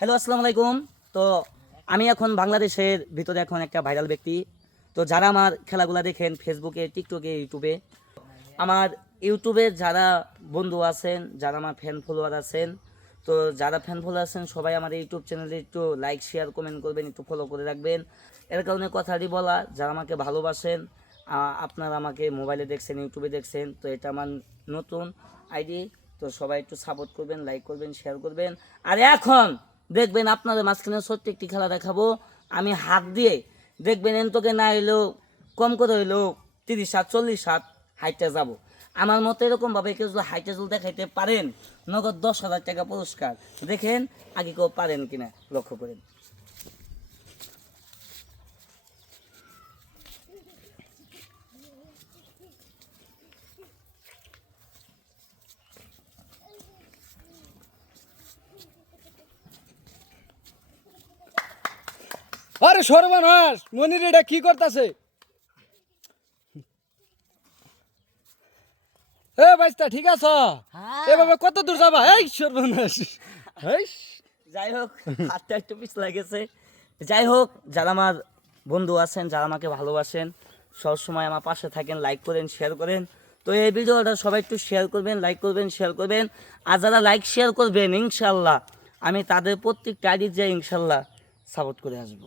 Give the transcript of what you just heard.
Hello আসসালামু আলাইকুম। তো আমি এখন বাংলাদেশের ভিতরে এখন একটা ভাইরাল ব্যক্তি। তো যারা আমার খেলাগুলো দেখেন ফেসবুকে টিকটকে ইউটিউবে আমার ইউটিউবে যারা বন্ধু আছেন, যারা আমার ফ্যান ফলোয়ার আছেন, তো যারা ফ্যান ফলোয়ার আছেন, সবাই আমার ইউটিউব চ্যানেলে একটু লাইক শেয়ার কমেন্ট করবেন, একটু ফলো করে রাখবেন। এর কারণে কথাটি বলা, যারা আমাকে ভালোবাসেন আপনারা আমাকে মোবাইলে দেখছেন ইউটিউবে দেখছেন, তো এটা আমার নতুন আইডি তো সবাই একটু সাপোর্ট করবেন লাইক করবেন শেয়ার করবেন। আর এখন দেখবেন আপনাদের মাঝখানে সত্যি একটি খেলা দেখাবো। আমি হাত দিয়ে দেখবেন এনতকে না এলো কম করে হইলেও তিরিশ সাত চল্লিশ সাত হাইটে যাব। আমার মতো এরকমভাবে কেউ যদি হাইটে যদি দেখাইতে পারেন, নগদ দশ হাজার টাকা পুরস্কার। দেখেন আগে কেউ পারেন কিনা, লক্ষ্য করেন। আরে সর্বনাশ মনির এটা কি করতেছে? এ বাইস্তা ঠিক আছে? এভাবে কত দূর যাবা? এই সর্বনাশ। যাই হোক হাতটা একটু পিছ লাগেছে। যাই হোক যারা আমার বন্ধু আছেন যারা আমাকে ভালোবাসেন সবসময় আমার পাশে থাকেন লাইক করেন শেয়ার করেন। তো এই ভিডিওটা সবাই একটু শেয়ার করবেন লাইক করবেন শেয়ার করবেন। আর যারা লাইক শেয়ার করবেন ইনশাল্লাহ আমি তাদের প্রত্যেকটা আইডি যে ইনশাল্লাহ সাপোর্ট করে আসব।